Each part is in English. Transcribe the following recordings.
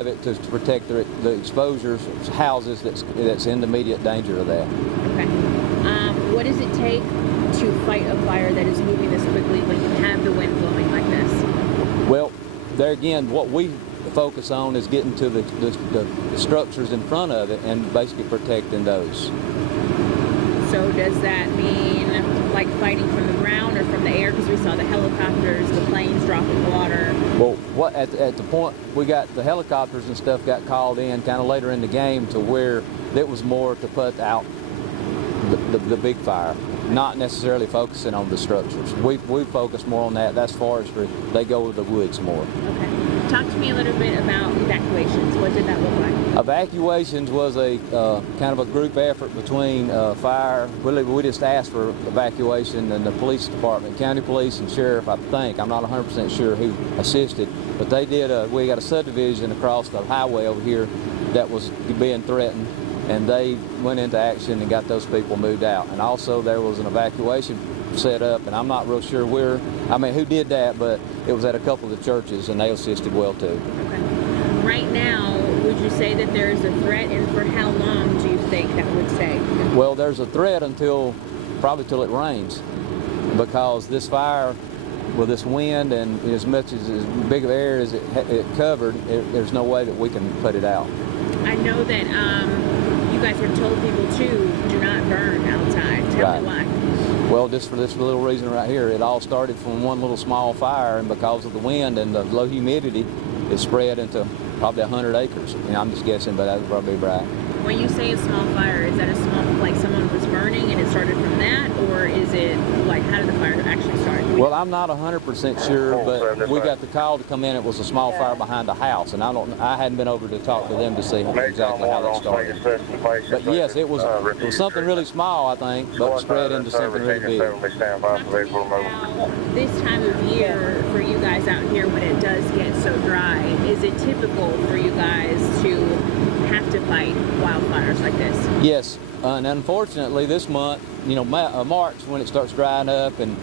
of it to protect the exposures, houses that's in immediate danger of that. Okay. What does it take to fight a fire that is moving this quickly when you have the wind blowing like this? Well, there again, what we focus on is getting to the structures in front of it and basically protecting those. So does that mean like fighting from the ground or from the air? Because we saw the helicopters, the planes dropping water. Well, at the point we got the helicopters and stuff got called in kind of later in the game to where it was more to put out the big fire, not necessarily focusing on the structures. We focus more on that. That's far as they go to the woods more. Okay. Talk to me a little bit about evacuations. What did that look like? Evacuations was a kind of a group effort between fire. We just asked for evacuation, and the police department, county police and sheriff, I think. I'm not 100% sure who assisted, but they did. We got a subdivision across the highway over here that was being threatened, and they went into action and got those people moved out. And also there was an evacuation set up, and I'm not real sure who did that, but it was at a couple of the churches, and they assisted well too. Okay. Right now, would you say that there is a threat, and for how long do you think that would stay? Well, there's a threat probably till it rains, because this fire, with this wind and as much as big of air as it covered, there's no way that we can put it out. I know that you guys have told people do not burn outside. Tell me why. Well, just for this little reason right here, it all started from one little small fire, and because of the wind and the low humidity, it spread into probably 100 acres. I'm just guessing, but that would probably be right. When you say a small fire, is that a small, like someone was burning and it started from that, or is it like, how did the fire actually start? Well, I'm not 100% sure, but we got the call to come in. It was a small fire behind the house, and I hadn't been over to talk to them to see exactly how that started. But yes, it was something really small, I think, but spread into something really big. This time of year for you guys out here when it does get so dry, is it typical for you guys to have to fight wildfires like this? Yes, and unfortunately this month, March, when it starts drying up, and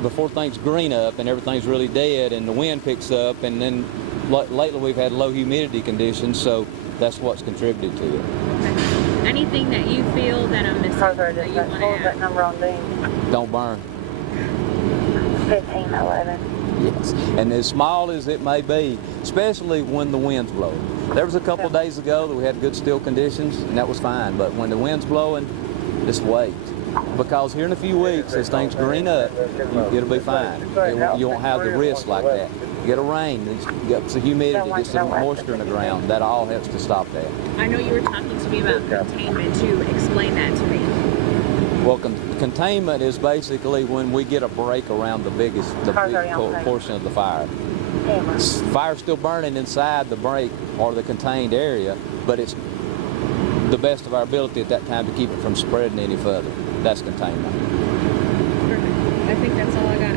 before things green up and everything's really dead and the wind picks up, and then lately we've had low humidity conditions, so that's what's contributed to it. Okay. Anything that you feel that I'm missing that you want to add? That number on Dean. Don't burn. 1511. Yes, and as small as it may be, especially when the wind's blowing. There was a couple days ago that we had good still conditions, and that was fine, but when the wind's blowing, just wait. Because here in a few weeks, as things green up, it'll be fine. You won't have the risk like that. Get a rain, get some humidity, get some moisture in the ground. That all helps to stop that. I know you were talking to me about containment too. Explain that to me. Well, containment is basically when we get a break around the big portion of the fire. Fire's still burning inside the break or the contained area, but it's the best of our ability at that time to keep it from spreading any further. That's containment. Perfect. I think that's all I got.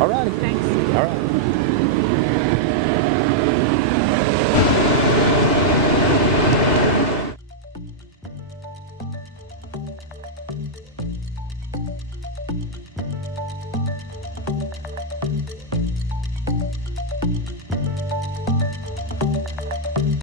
All righty. Thanks. All right.